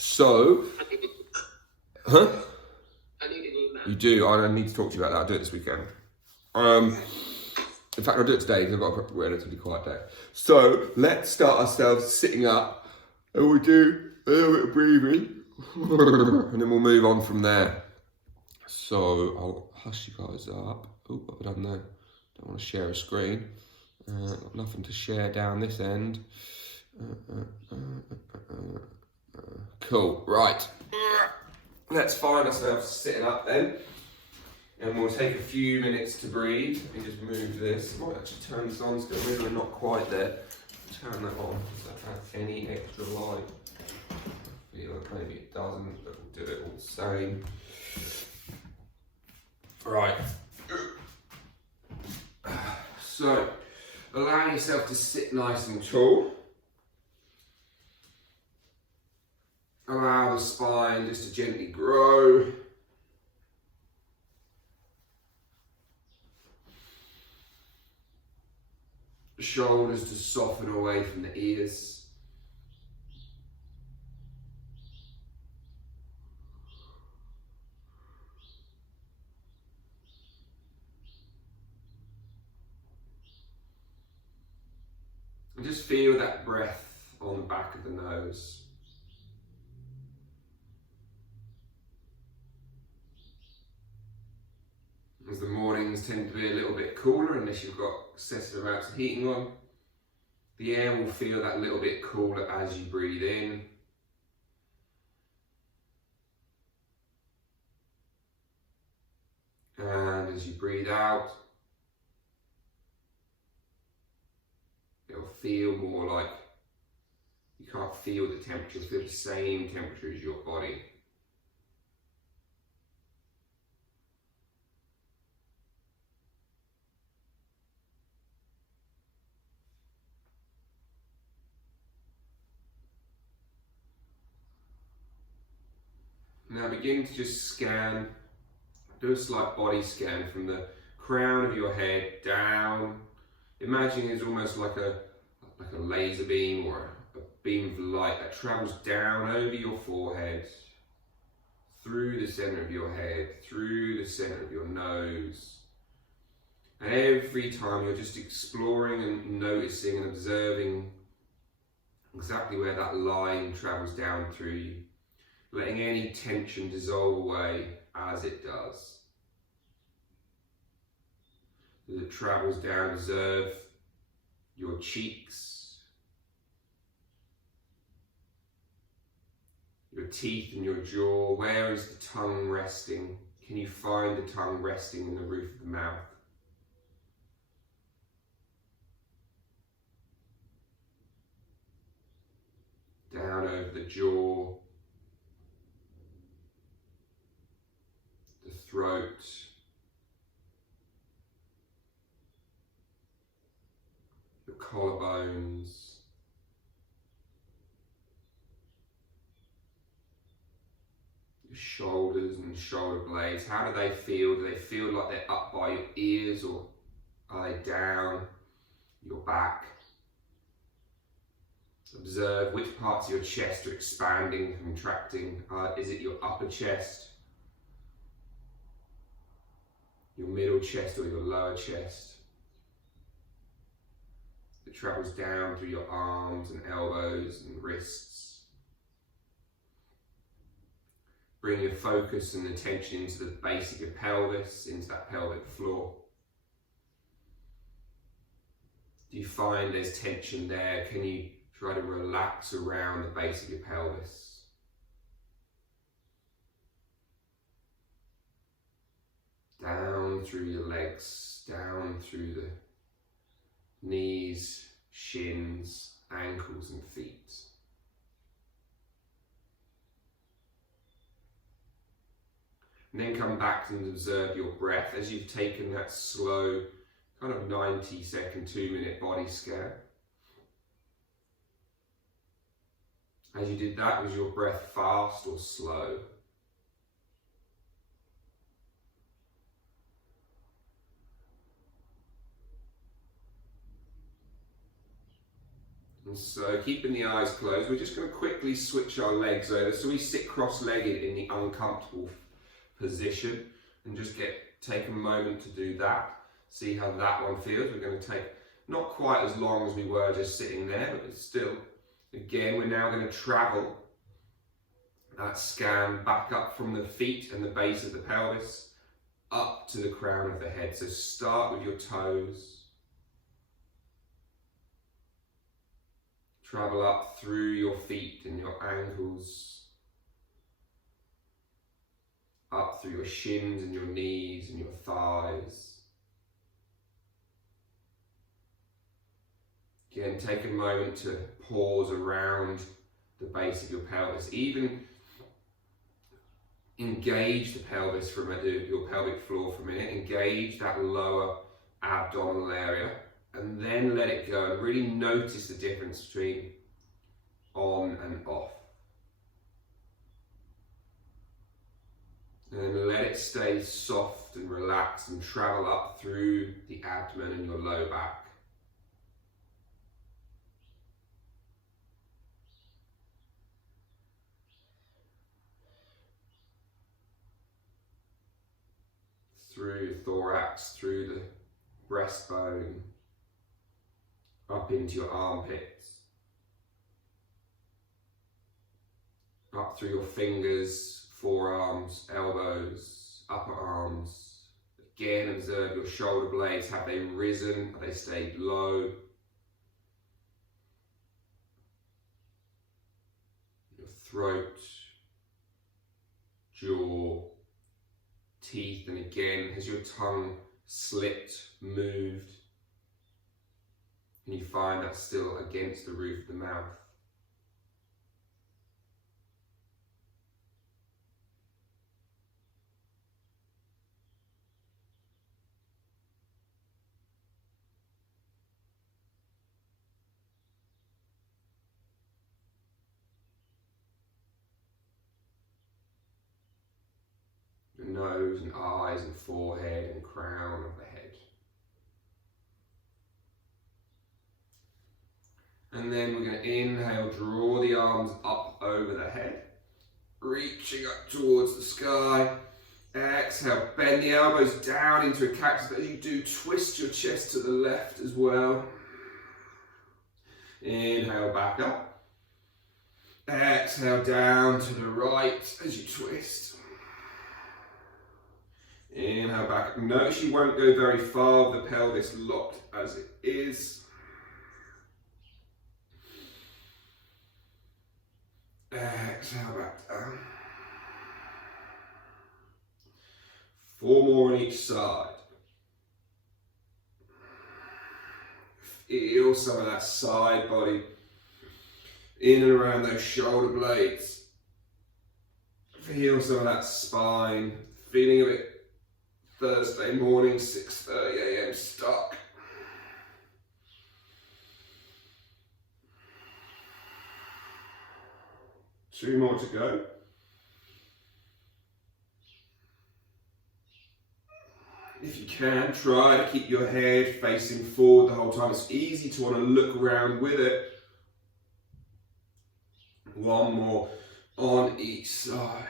So, huh? I need to do that. You do. I need to talk to you about that. I'll do it this weekend. In fact, I'll do it today because I've got a relatively quiet day. So, let's start ourselves sitting up, and we'll do a little bit of breathing, and then we'll move on from there. So, I'll hush you guys up. Oh, what have I done there? Don't want to share a screen. Got nothing to share down this end. Cool, right. Let's find ourselves sitting up then. And we'll take a few minutes to breathe. Let me just move this. I might actually turn this on, still maybe we're not quite there. Turn that on. Does that add any extra light? I feel like maybe it doesn't, but we'll do it all the same. Right. So, allow yourself to sit nice and tall. Allow the spine just to gently grow. The shoulders to soften away from the ears. And just feel that breath on the back of the nose. As the mornings tend to be a little bit cooler, unless you've got excessive amounts of heating on, the air will feel that little bit cooler as you breathe in. And as you breathe out, it'll feel more like you can't feel the temperature, feel the same temperature as your body. Now begin to just scan, do a slight body scan from the crown of your head down. Imagine it's almost like a laser beam or a beam of light that travels down over your forehead, through the center of your head, through the center of your nose. And every time you're just exploring and noticing and observing exactly where that line travels down through you, letting any tension dissolve away as it does. As it travels down, observe your cheeks, your teeth and your jaw. Where is the tongue resting? Can you find the tongue resting in the roof of the mouth? Down over the jaw, the throat, the collarbones, the shoulders and shoulder blades. How do they feel? Do they feel like they're up by your ears, or are they down your back? Observe which parts of your chest are expanding, contracting. Is it your upper chest, your middle chest, or your lower chest? It travels down through your arms and elbows and wrists. Bring your focus and attention into the base of your pelvis, into that pelvic floor. Do you find there's tension there? Can you try to relax around the base of your pelvis? Down through your legs, down through the knees, shins, ankles and feet. And then come back and observe your breath as you've taken that slow, kind of 90-second, 2-minute body scan. As you did that, was your breath fast or slow? And so keeping the eyes closed, we're just going to quickly switch our legs over. So we sit cross-legged in the uncomfortable position and just take a moment to do that. See how that one feels. We're going to take not quite as long as we were just sitting there, but it's still, again, we're now going to travel that scan back up from the feet and the base of the pelvis up to the crown of the head. So start with your toes. Travel up through your feet and your ankles, up through your shins and your knees and your thighs. Again, take a moment to pause around the base of your pelvis. Even engage the pelvis from your pelvic floor for a minute. Engage that lower abdominal area. And then let it go and really notice the difference between on and off. And let it stay soft and relaxed and travel up through the abdomen and your low back. Through the thorax, through the breastbone, up into your armpits, up through your fingers, forearms, elbows, upper arms. Again, observe your shoulder blades. Have they risen? Have they stayed low? Your throat, jaw, teeth, and again, has your tongue slipped, moved? And you find that still against the roof of the mouth. Your nose and eyes and forehead and crown of the head. And then we're going to inhale, draw the arms up over the head, reaching up towards the sky. Exhale, bend the elbows down into a cactus, but as you do, twist your chest to the left as well. Inhale, back up. Exhale, down to the right as you twist. Inhale, back up. Notice you won't go very far with the pelvis locked as it is. Exhale, back down. 4 more on each side. Feel some of that side body in and around those shoulder blades. Feel some of that spine. Feeling of it Thursday morning, 6:30 a.m. stuck. Two more to go. If you can, try to keep your head facing forward the whole time. It's easy to want to look around with it. 1 more on each side.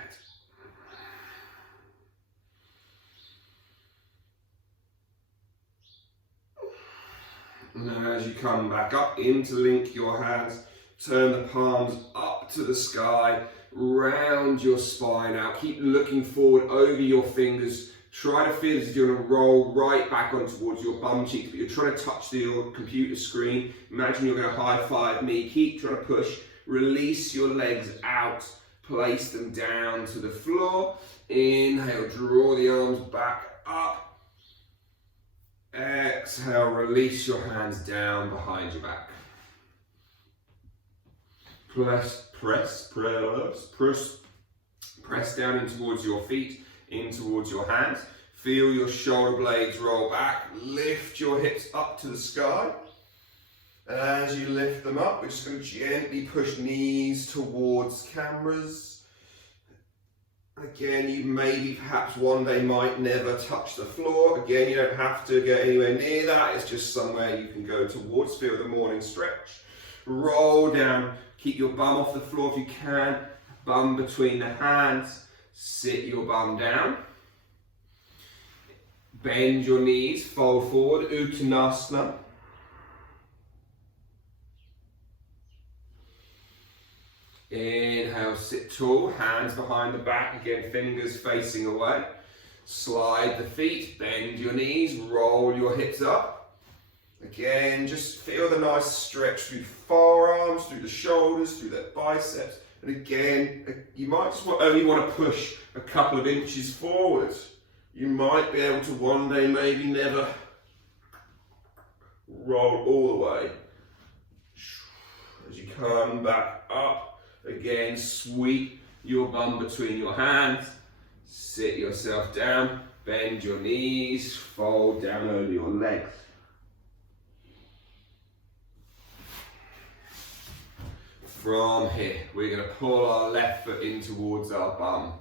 And as you come back up, interlink your hands. Turn the palms up to the sky, round your spine out. Keep looking forward over your fingers. Try to feel as if you're going to roll right back on towards your bum cheeks, but you're trying to touch your computer screen. Imagine you're going to high five me. Keep trying to push. Release your legs out. Place them down to the floor. Inhale, draw the arms back up. Exhale, release your hands down behind your back. Press down in towards your feet, in towards your hands. Feel your shoulder blades roll back. Lift your hips up to the sky. As you lift them up, we're just going to gently push knees towards cameras. Again, you maybe perhaps one day might never touch the floor. Again, you don't have to go anywhere near that. It's just somewhere you can go towards. Feel the morning stretch. roll down. Keep your bum off the floor if you can. Bum between the hands. Sit your bum down. Bend your knees, fold forward, Uttanasana. Inhale, sit tall, hands behind the back, again fingers facing away. Slide the feet, bend your knees, roll your hips up. Again, just feel the nice stretch through the forearms, through the shoulders, through the biceps. And again, you might just only want to push a couple of inches forward. You might be able to one day, maybe never, roll all the way. As you come back up, again, sweep your bum between your hands. Sit yourself down, bend your knees, fold down over your legs. From here, we're going to pull our left foot in towards our bum.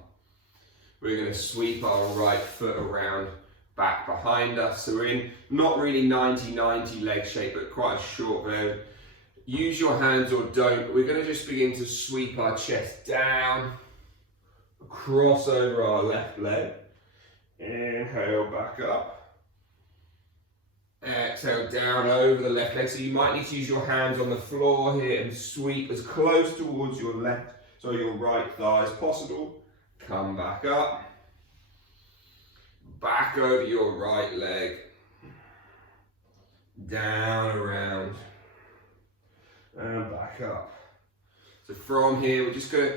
We're going to sweep our right foot around back behind us. So we're in not really 90-90 leg shape, but quite a short version. Use your hands or don't. We're going to just begin to sweep our chest down, cross over our left leg. Inhale, back up. Exhale, down over the left leg. So you might need to use your hands on the floor here and sweep as close towards your your right thigh as possible. Come back up, back over your right leg, down, around, and back up. So from here, we're just going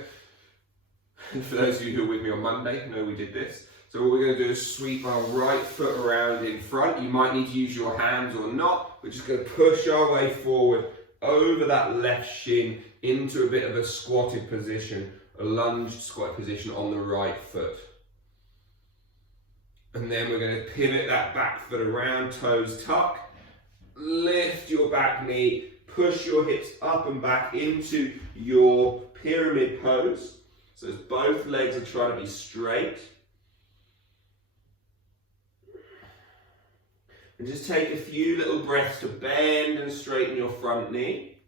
to, for those of you who were with me on Monday, know we did this. So what we're going to do is sweep our right foot around in front. You might need to use your hands or not. We're just going to push our way forward over that left shin into a bit of a squatted position. A lunged squat position on the right foot. And then we're going to pivot that back foot around, toes tuck. Lift your back knee, push your hips up and back into your pyramid pose. So as both legs are trying to be straight. And just take a few little breaths to bend and straighten your front knee.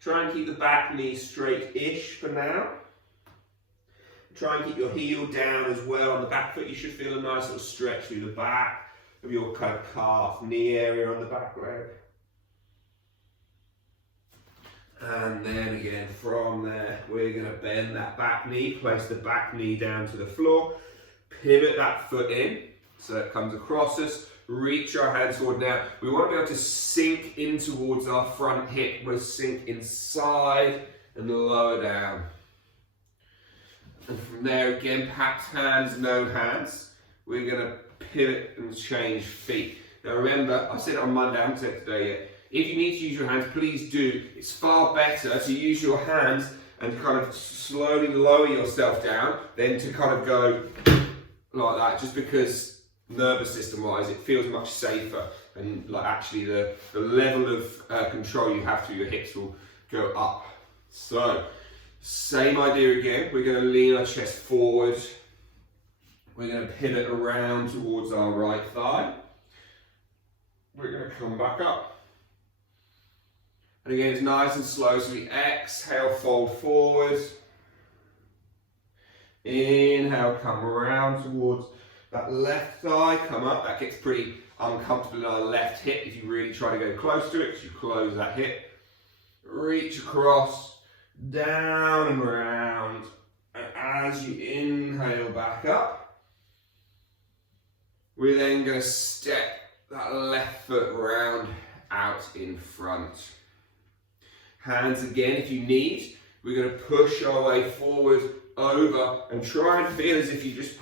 Try and keep the back knee straight-ish for now. Try and keep your heel down as well. On the back foot, you should feel a nice little stretch through the back of your kind of calf, knee area on the back leg. And then again, from there, we're going to bend that back knee, place the back knee down to the floor, pivot that foot in so it comes across us, reach our hands forward. Now, we want to be able to sink in towards our front hip. We'll sink inside and lower down. And from there again, perhaps hands, no hands. We're going to pivot and change feet. Now remember, I said it on Monday, I haven't said it today yet. If you need to use your hands, please do. It's far better to use your hands and kind of slowly lower yourself down than to kind of go like that, just because nervous system wise it feels much safer, and like actually the level of control you have through your hips will go up. So same idea again, we're going to lean our chest forward, we're going to pivot around towards our right thigh, we're going to come back up. And again, it's nice and slow, so we exhale, fold forward, inhale, come around towards that left thigh, come up. That gets pretty uncomfortable in our left hip if you really try to go close to it, because you close that hip. Reach across, down and around. And as you inhale back up, we're then going to step that left foot round out in front. Hands again if you need. We're going to push our way forward, over, and try and feel as if you just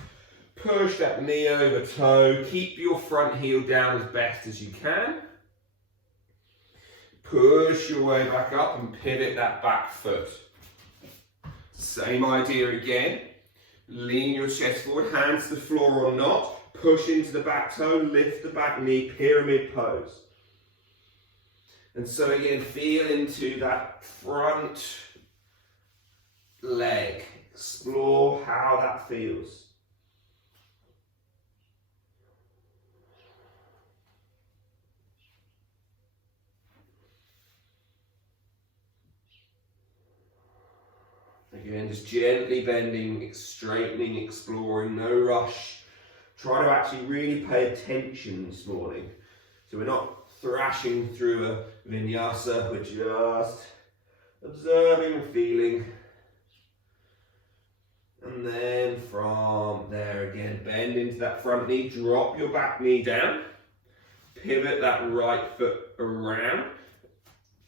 push that knee over toe. Keep your front heel down as best as you can. Push your way back up and pivot that back foot. Same idea again. Lean your chest forward, hands to the floor or not. Push into the back toe, lift the back knee, pyramid pose. And so again, feel into that front leg. Explore how that feels. Again, just gently bending, straightening, exploring, no rush. Try to actually really pay attention this morning. So we're not thrashing through a vinyasa, we're just observing and feeling. And then from there again, bend into that front knee, drop your back knee down, pivot that right foot around.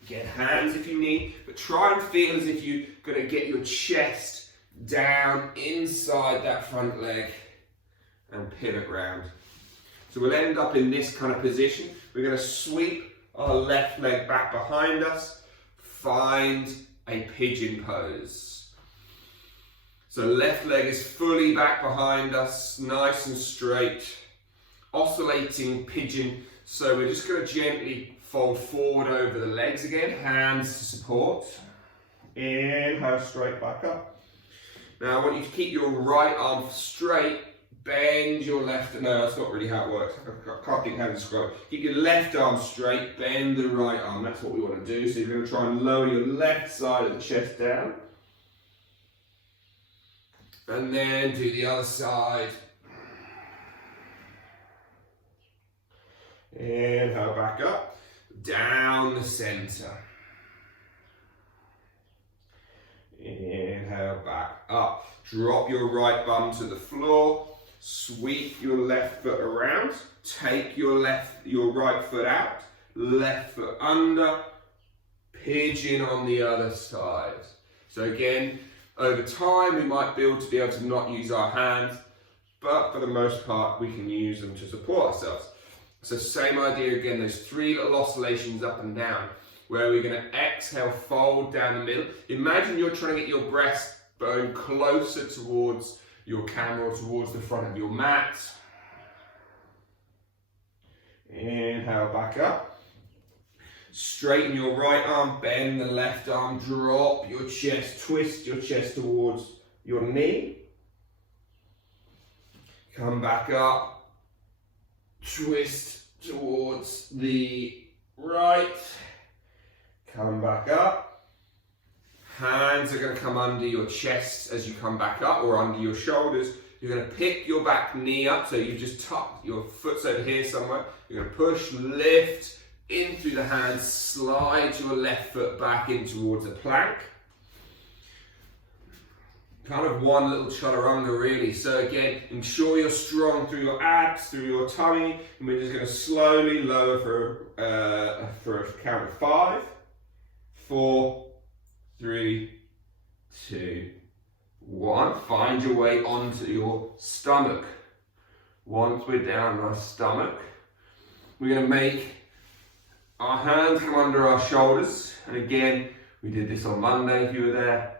Get hands if you need, but try and feel as if you're going to get your chest down inside that front leg and pivot round. So we'll end up in this kind of position. We're going to sweep our left leg back behind us, find a pigeon pose. So left leg is fully back behind us, nice and straight, oscillating pigeon. So we're just going to gently fold forward over the legs again, hands to support. Inhale, straight back up. Now I want you to keep your right arm straight, bend your left, no that's not really how it works, I can't think how to describe it. Keep your left arm straight, bend the right arm, that's what we want to do. So you're going to try and lower your left side of the chest down. And then do the other side. Inhale, back up. Down the center. Inhale, back up. Drop your right bum to the floor. Sweep your left foot around. Take your right foot out. Left foot under. Pigeon on the other side. So again, over time we might be able to not use our hands, but for the most part we can use them to support ourselves. So same idea again, those three little oscillations up and down, where we're going to exhale, fold down the middle. Imagine you're trying to get your breastbone closer towards your camera or towards the front of your mat. Inhale, back up. Straighten your right arm, bend the left arm, drop your chest, twist your chest towards your knee. Come back up. Twist towards the right, come back up. Hands are going to come under your chest as you come back up, or under your shoulders. You're going to pick your back knee up, so you just tuck your foot's over here somewhere. You're going to push, lift in through the hands, slide your left foot back in towards a plank. Kind of one little chaturanga really. So again, ensure you're strong through your abs, through your tummy, and we're just going to slowly lower for a count of 5, 4, 3, 2, 1. Find your way onto your stomach. Once we're down on our stomach, we're going to make our hands come under our shoulders. And again, we did this on Monday if you were there.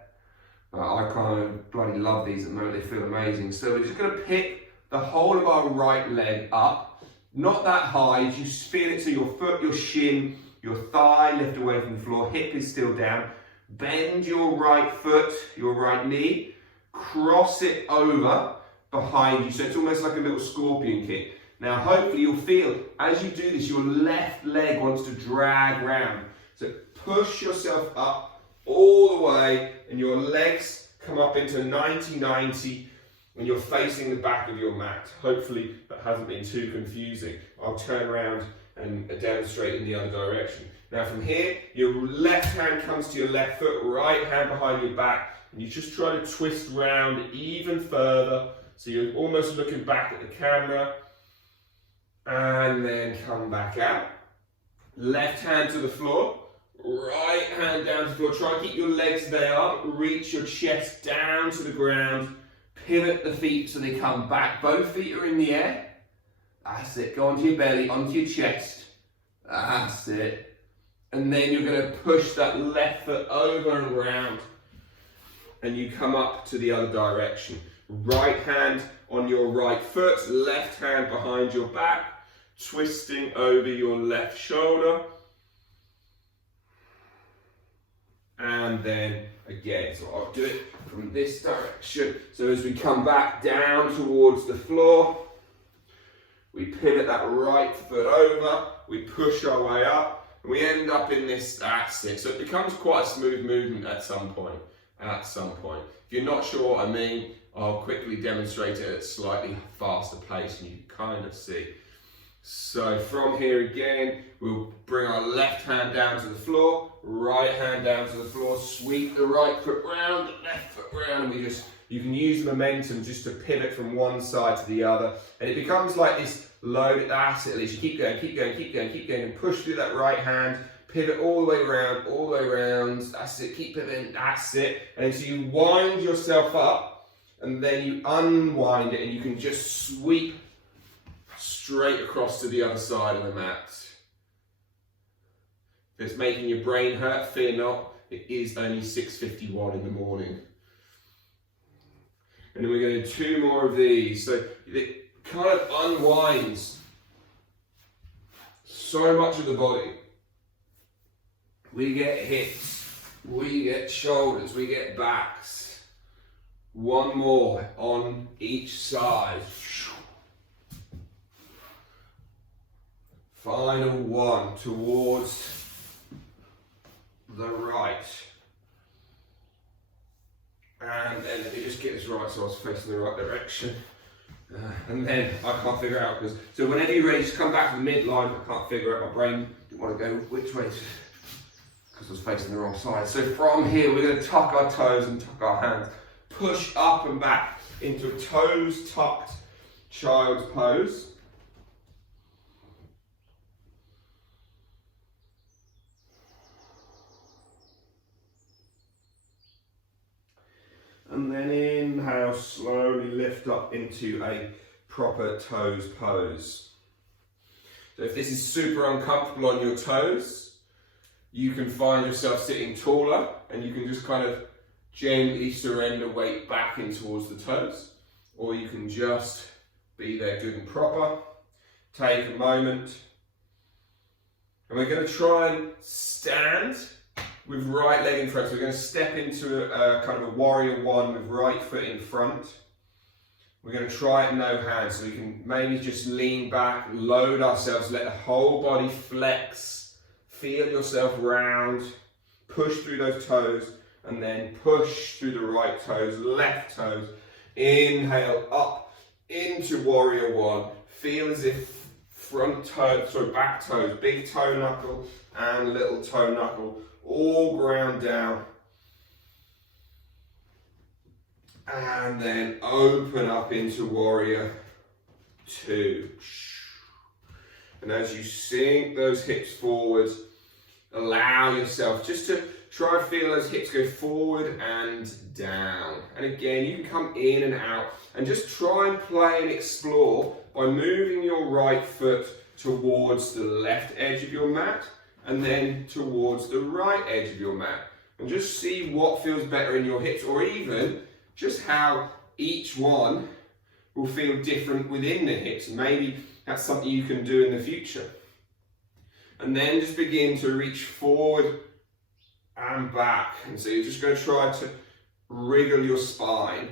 I kind of bloody love these at the moment, they feel amazing. So we're just going to pick the whole of our right leg up, not that high, just feel it so your foot, your shin, your thigh lift away from the floor, hip is still down. Bend your right foot, your right knee, cross it over behind you, so it's almost like a little scorpion kick. Now hopefully you'll feel, as you do this, your left leg wants to drag round. So push yourself up all the way, and your legs come up into 90-90 when you're facing the back of your mat. Hopefully that hasn't been too confusing. I'll turn around and demonstrate in the other direction. Now from here, your left hand comes to your left foot, right hand behind your back, and you just try to twist round even further, so you're almost looking back at the camera, and then come back out. Left hand to the floor. Right hand down to the floor. Try and keep your legs there. Reach your chest down to the ground. Pivot the feet so they come back. Both feet are in the air. That's it. Go onto your belly, onto your chest. That's it. And then you're going to push that left foot over and round. And you come up to the other direction. Right hand on your right foot. Left hand behind your back. Twisting over your left shoulder. And then again, so I'll do it from this direction. So as we come back down towards the floor, we pivot that right foot over, we push our way up, and we end up in this, that's it. So it becomes quite a smooth movement at some point. at some point. If you're not sure what I mean, I'll quickly demonstrate it at a slightly faster pace and you can kind of see. So from here again, we'll bring our left hand down to the floor, right hand down to the floor, sweep the right foot round, the left foot round, and you can use momentum just to pivot from one side to the other, and it becomes like this load. That's it, at least you keep going, keep going, keep going, keep going, and push through that right hand, pivot all the way around, all the way around, that's it, keep pivoting, that's it, and so you wind yourself up, and then you unwind it, and you can just sweep straight across to the other side of the mat. If it's making your brain hurt, fear not, it is only 6:51 in the morning. And then we're going to do 2 more of these. So it kind of unwinds so much of the body. We get hips, we get shoulders, we get backs. 1 more on each side. Final one towards the right. And then let me just get this right so I was facing the right direction. And then I can't figure out, because so whenever you're ready, just come back to the midline. I can't figure out, my brain didn't want to go which way because I was facing the wrong side. So from here, we're going to tuck our toes and tuck our hands. Push up and back into a toes tucked child's pose. And then inhale, slowly lift up into a proper toes pose. So if this is super uncomfortable on your toes, you can find yourself sitting taller and you can just kind of gently surrender weight back in towards the toes, or you can just be there good and proper. Take a moment, and we're going to try and stand with right leg in front. So we're going to step into a kind of a warrior 1 with right foot in front. We're going to try it no hands, so we can maybe just lean back, load ourselves, let the whole body flex, feel yourself round, push through those toes, and then push through the right toes, left toes. Inhale up into warrior 1. Feel as if back toes, big toe knuckle and little toe knuckle, all ground down. And then open up into warrior 2. And as you sink those hips forward, allow yourself just to try and feel those hips go forward and down. And again, you can come in and out and just try and play and explore by moving your right foot towards the left edge of your mat and then towards the right edge of your mat. And just see what feels better in your hips, or even just how each one will feel different within the hips. Maybe that's something you can do in the future. And then just begin to reach forward and back. And so you're just going to try to wriggle your spine.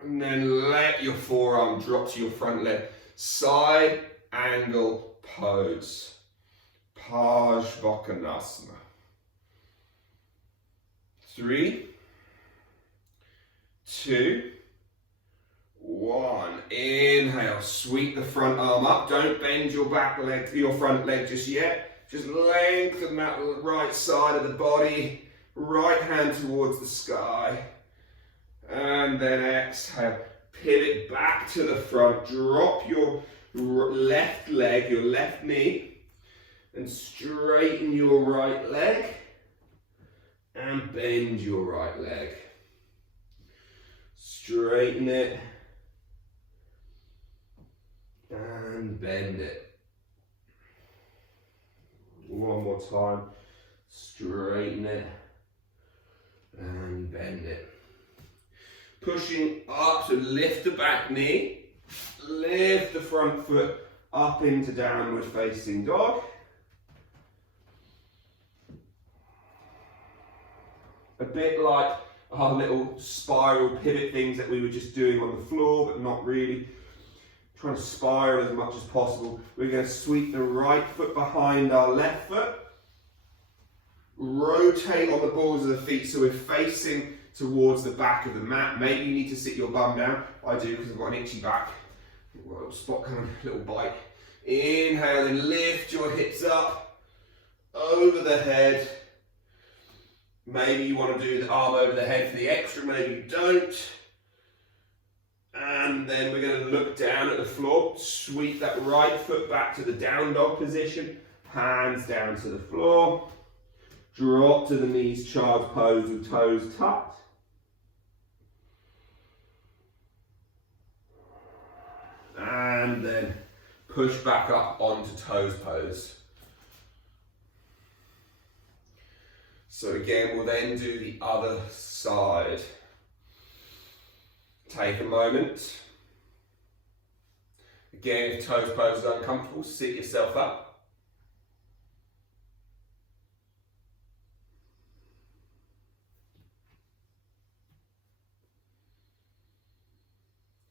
And then let your forearm drop to your front leg. Side angle pose. Parsvakonasana. 3, 2, 1. Inhale, sweep the front arm up. Don't bend your front leg just yet. Just lengthen that right side of the body. Right hand towards the sky. And then exhale, pivot back to the front. Drop your left leg, your left knee, and straighten your right leg. And bend your right leg. Straighten it. And bend it. One more time. Straighten it. And bend it. Pushing up to lift the back knee. Lift the front foot up into downward facing dog. A bit like our little spiral pivot things that we were just doing on the floor, but not really. trying to spiral as much as possible. We're going to sweep the right foot behind our left foot. Rotate on the balls of the feet so we're facing towards the back of the mat. Maybe you need to sit your bum down. I do because I've got an itchy back. Well, spot kind of little bite. Inhale and lift your hips up over the head. Maybe you want to do the arm over the head for the extra, maybe you don't. And then we're going to look down at the floor, sweep that right foot back to the down dog position, hands down to the floor, drop to the knees, child's pose with toes tucked. And then push back up onto toes pose. So again, we'll then do the other side. Take a moment. Again, if toes pose is uncomfortable, sit yourself up.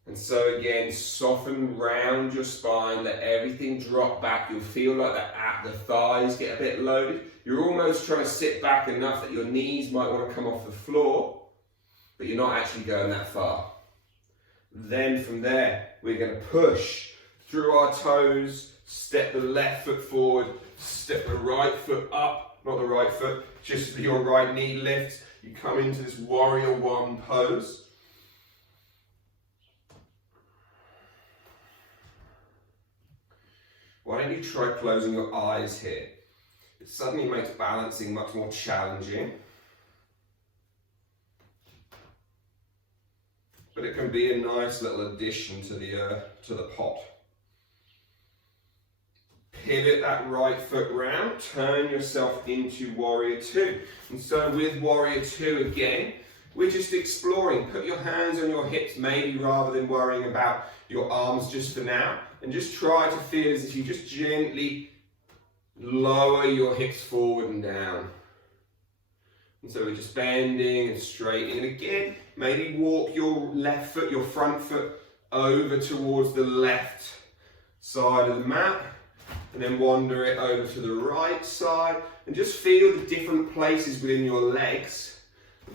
And so again, soften round your spine, let everything drop back. You'll feel like the thighs get a bit loaded. You're almost trying to sit back enough that your knees might want to come off the floor, but you're not actually going that far. Then from there, we're going to push through our toes, step the left foot forward, step the right foot up, not the right foot, just your right knee lifts. You come into this warrior one pose. Why don't you try closing your eyes here? It suddenly makes balancing much more challenging. But it can be a nice little addition to the pot. Pivot that right foot round, turn yourself into warrior two. And so with warrior two again, we're just exploring. Put your hands on your hips, maybe rather than worrying about your arms just for now. And just try to feel as if you just gently lower your hips forward and down. And so we're just bending and straightening. And again, maybe walk your left foot, your front foot, over towards the left side of the mat. And then wander it over to the right side. And just feel the different places within your legs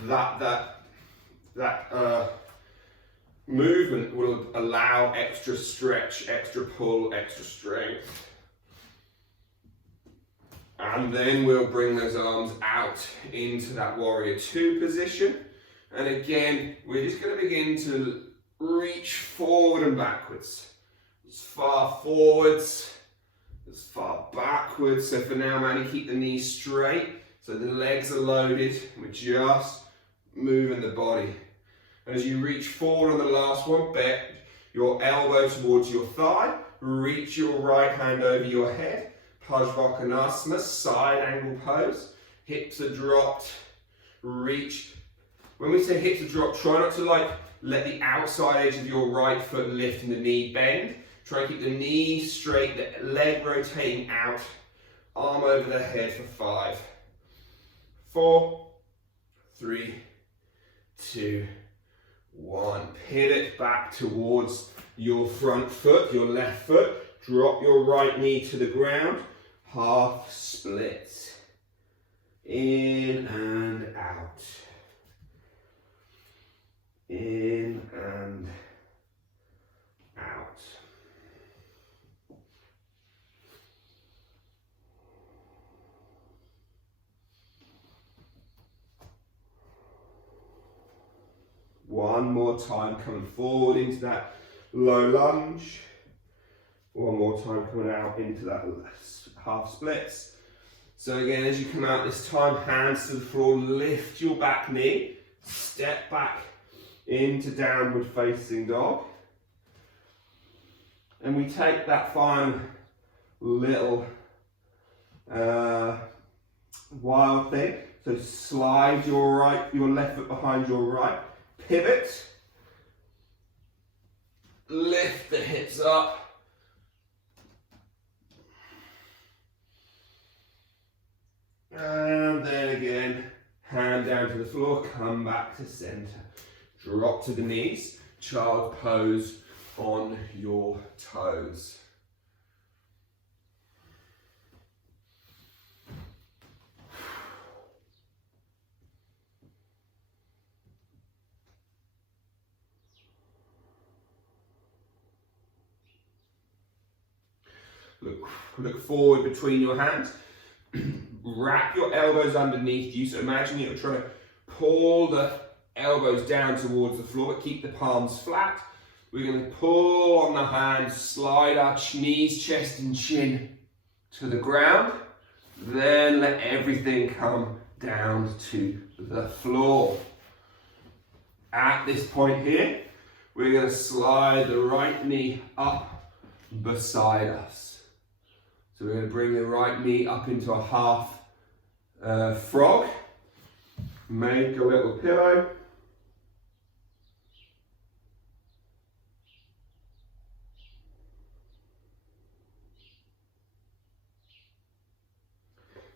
that movement will allow extra stretch, extra pull, extra strength. And then we'll bring those arms out into that warrior two position. And again, we're just going to begin to reach forward and backwards. As far forwards, as far backwards. So for now, Manny, keep the knees straight. So the legs are loaded. We're just moving the body. And as you reach forward on the last one, bend your elbow towards your thigh. Reach your right hand over your head. Pajvakonasana, side angle pose. Hips are dropped. Reach. When we say hips are dropped, try not to let the outside edge of your right foot lift and the knee bend. Try to keep the knee straight, the leg rotating out. Arm over the head for 5, 4, 3, 2, 1. Pivot back towards your front foot, your left foot. Drop your right knee to the ground. Half split. In and out. In and out. One more time, coming forward into that low lunge. One more time, coming out into that half splits. So again, as you come out this time, hands to the floor, lift your back knee, step back into downward facing dog. And we take that fine little wild thing. So slide your left foot behind your right, pivot, lift the hips up. And then again, hand down to the floor, come back to center. Drop to the knees, child pose on your toes. Look forward between your hands. Wrap your elbows underneath you. So imagine you're trying to pull the elbows down towards the floor, but keep the palms flat. We're going to pull on the hands, slide our knees, chest and chin to the ground. Then let everything come down to the floor. At this point here, we're going to slide the right knee up beside us. So we're going to bring the right knee up into a half frog. Make a little pillow.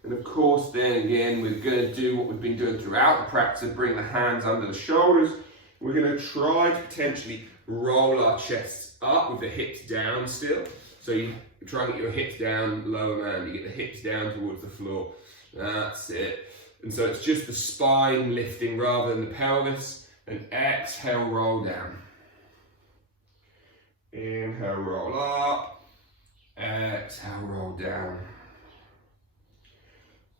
And of course, then again, we're going to do what we've been doing throughout the practice of bring the hands under the shoulders. We're going to try to potentially roll our chests up with the hips down still. So you try and get your hips down, lower man. You get the hips down towards the floor. That's it. And so it's just the spine lifting rather than the pelvis. And exhale, roll down. Inhale, roll up. Exhale, roll down.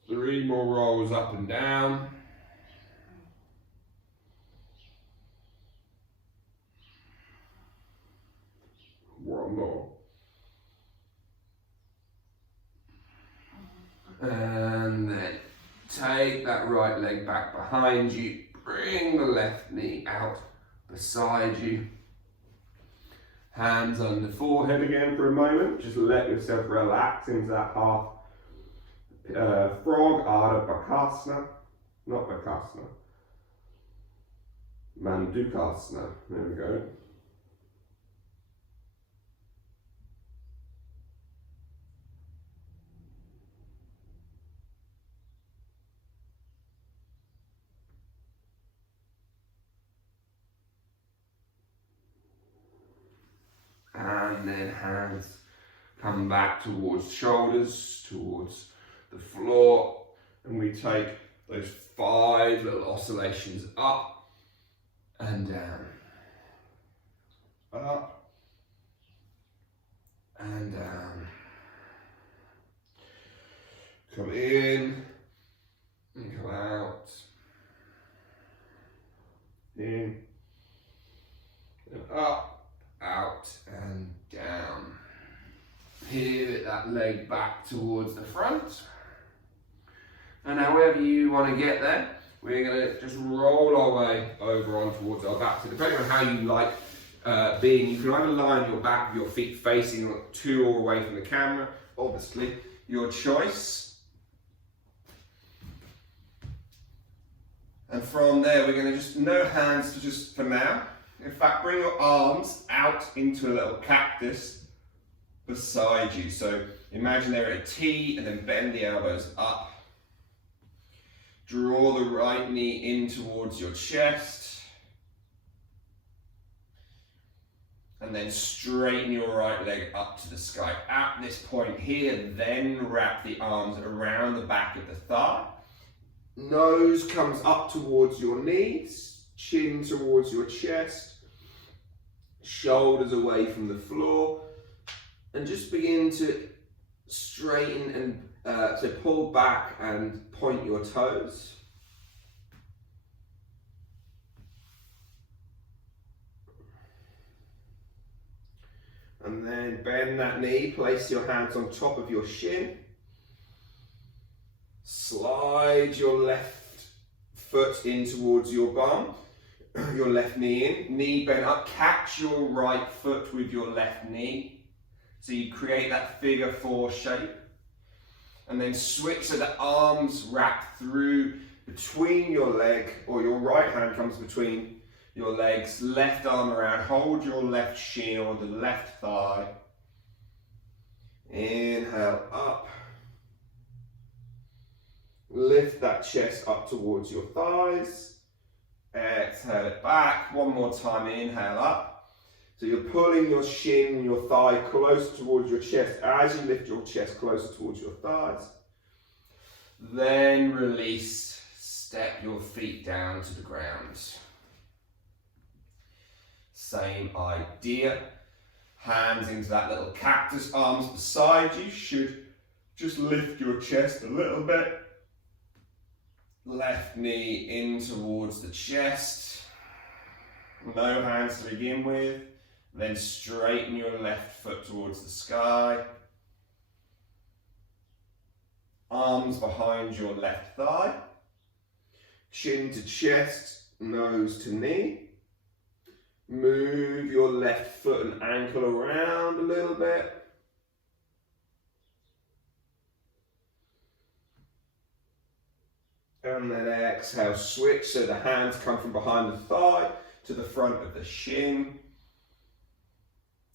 3 more rolls up and down. One more. And then take that right leg back behind you. Bring the left knee out beside you. Hands on the forehead again for a moment. Just let yourself relax into that half frog, Ardha Bakasana. Not Bakasana. Mandukasana. There we go. And then hands come back towards shoulders, towards the floor, and we take those 5 little oscillations up and down, up and down. Come in and come out, in and up, out and down. Pivot that leg back towards the front. And however you want to get there, we're going to just roll our way over on towards our back. So depending on how you like being, you can either lie on your back with your feet facing to or away from the camera. Obviously, your choice. And from there, we're going to just, no hands to just for now. In fact, bring your arms out into a little cactus beside you. So imagine they're at a T and then bend the elbows up. Draw the right knee in towards your chest. And then straighten your right leg up to the sky. At this point here, then wrap the arms around the back of the thigh. Nose comes up towards your knees. Chin towards your chest. Shoulders away from the floor. And just begin to straighten and so pull back and point your toes. And then bend that knee, place your hands on top of your shin. Slide your left foot in towards your bum, your left knee in, knee bent up, catch your right foot with your left knee. So you create that figure 4 shape. And then switch so the arms wrap through between your leg, or your right hand comes between your legs, left arm around, hold your left shin or the left thigh. Inhale up. Lift that chest up towards your thighs. Exhale it back. One more time, inhale up. So you're pulling your shin, your thigh closer towards your chest as you lift your chest closer towards your thighs. Then release, step your feet down to the ground. Same idea. Hands into that little cactus, arms beside you. Should just lift your chest a little bit. Left knee in towards the chest. No hands to begin with. Then straighten your left foot towards the sky. Arms behind your left thigh. Chin to chest, nose to knee. Move your left foot and ankle around a little bit. And then exhale, switch so the hands come from behind the thigh to the front of the shin.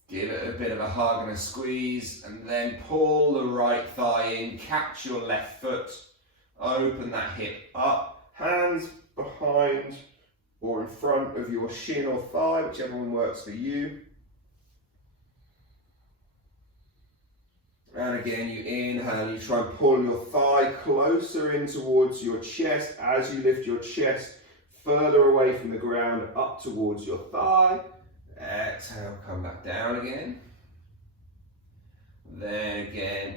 Give it a bit of a hug and a squeeze, and then pull the right thigh in, catch your left foot, open that hip up, hands behind or in front of your shin or thigh, whichever one works for you. And again, you inhale, you try and pull your thigh closer in towards your chest as you lift your chest further away from the ground, up towards your thigh. Exhale, come back down again. Then again,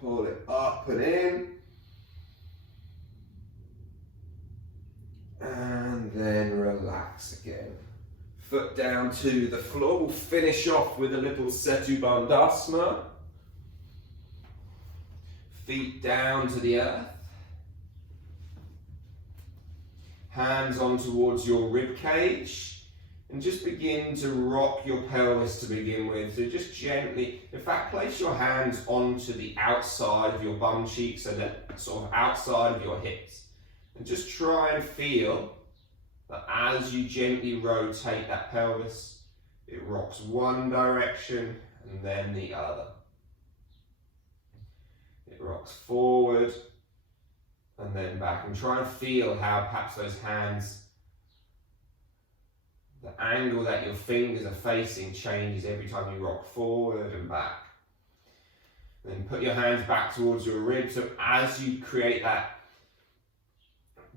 pull it up and in. And then relax again. Foot down to the floor. We'll finish off with a little Setu Bandhasana. Feet down to the earth. Hands on towards your rib cage. And just begin to rock your pelvis to begin with. So just gently, in fact, place your hands onto the outside of your bum cheeks, so that sort of outside of your hips. And just try and feel that as you gently rotate that pelvis, it rocks one direction and then the other. It rocks forward and then back. And try and feel how perhaps those hands, the angle that your fingers are facing changes every time you rock forward and back. Then put your hands back towards your ribs. So as you create that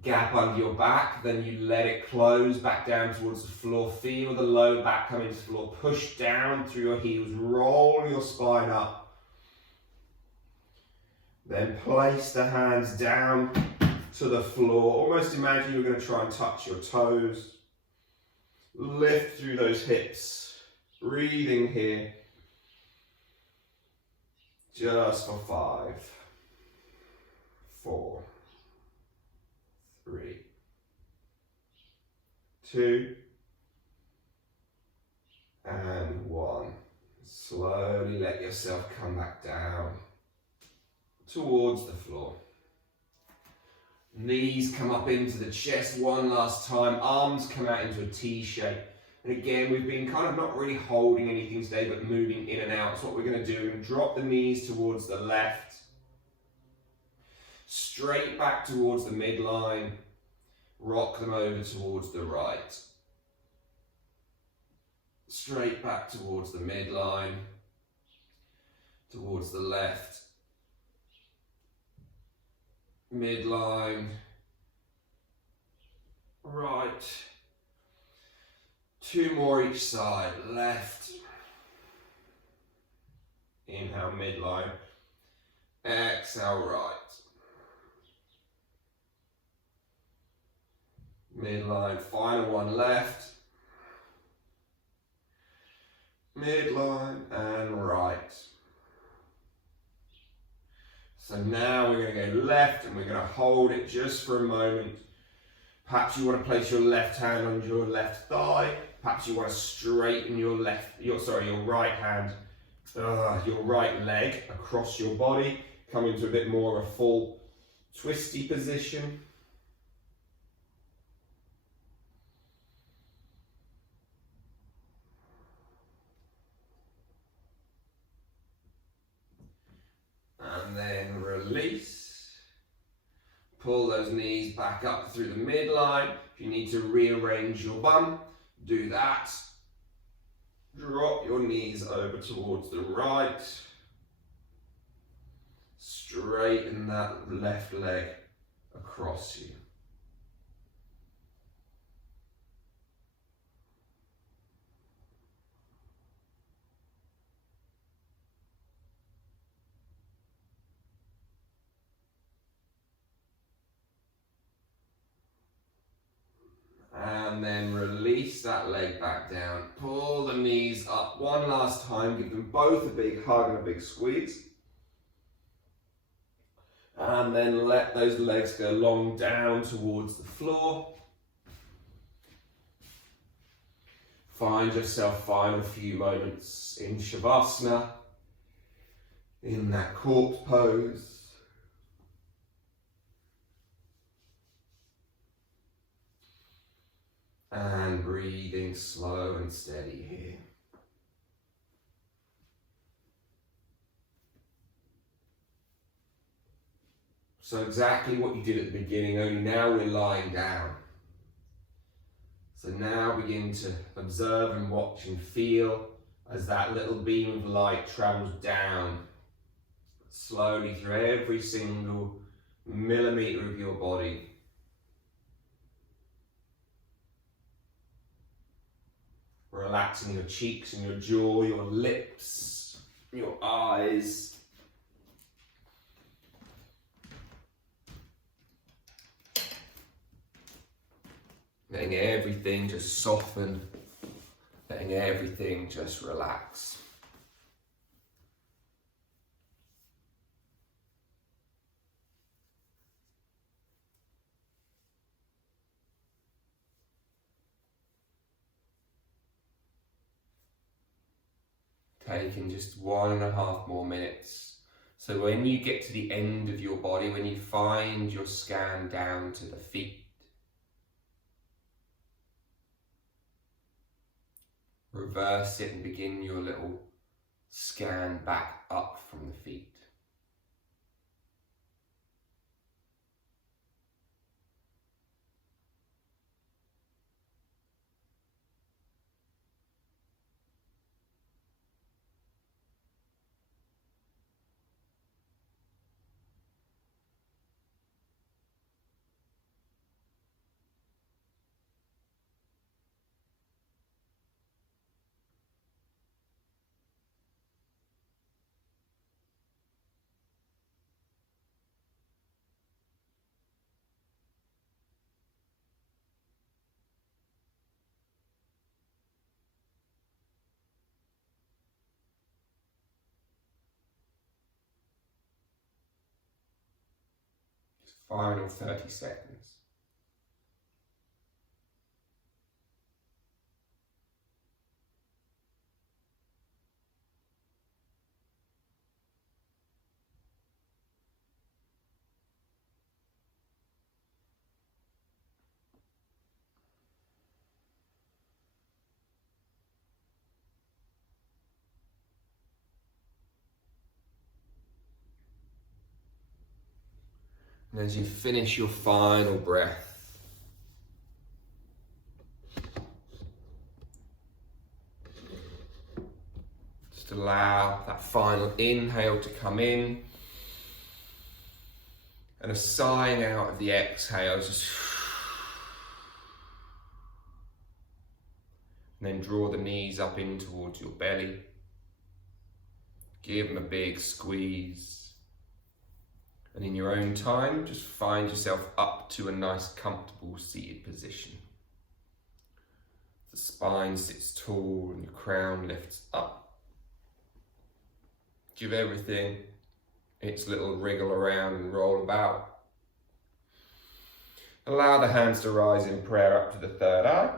gap under your back, then you let it close back down towards the floor. Feel the lower back come into the floor. Push down through your heels. Roll your spine up. Then place the hands down to the floor. Almost imagine you're going to try and touch your toes. Lift through those hips. Breathing here. Just for 5, 4, 3, 2, and 1. Slowly let yourself come back down towards the floor. Knees come up into the chest one last time. Arms come out into a T shape. And again, we've been kind of not really holding anything today, but moving in and out. So what we're going to do is drop the knees towards the left. Straight back towards the midline. Rock them over towards the right. Straight back towards the midline. Towards the left. Midline. Right. 2 more each side. Left. Inhale, midline. Exhale, right. Midline, final one left. Midline and right. So now we're going to go left and we're going to hold it just for a moment. Perhaps you want to place your left hand on your left thigh. Perhaps you want to straighten your right hand, your right leg across your body. Come into a bit more of a full twisty position. And then release. Pull those knees back up through the midline. If you need to rearrange your bum, do that. Drop your knees over towards the right. Straighten that left leg across you. And then release that leg back down. Pull the knees up one last time. Give them both a big hug and a big squeeze. And then let those legs go long down towards the floor. Find yourself final few moments in Shavasana, in that corpse pose. And breathing slow and steady here. So exactly what you did at the beginning, only now we're lying down. So now begin to observe and watch and feel as that little beam of light travels down slowly through every single millimeter of your body. Relaxing your cheeks and your jaw, your lips, your eyes. Letting everything just soften, letting everything just relax. Taking just 1.5 more minutes. So when you get to the end of your body, when you find your scan down to the feet, reverse it and begin your little scan back up from the feet. Final 30 seconds. And as you finish your final breath, just allow that final inhale to come in and a sighing out of the exhale, just and then draw the knees up in towards your belly. Give them a big squeeze. And in your own time, just find yourself up to a nice, comfortable seated position. The spine sits tall and your crown lifts up. Give everything its little wriggle around and roll about. Allow the hands to rise in prayer up to the third eye.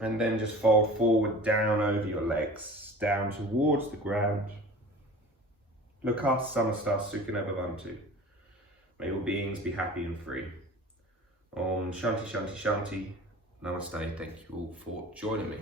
And then just fold forward down over your legs, down towards the ground. Lokah Samasta Sukhina Bhavantu. May all beings be happy and free. Om Shanti Shanti Shanti. Namaste. Thank you all for joining me.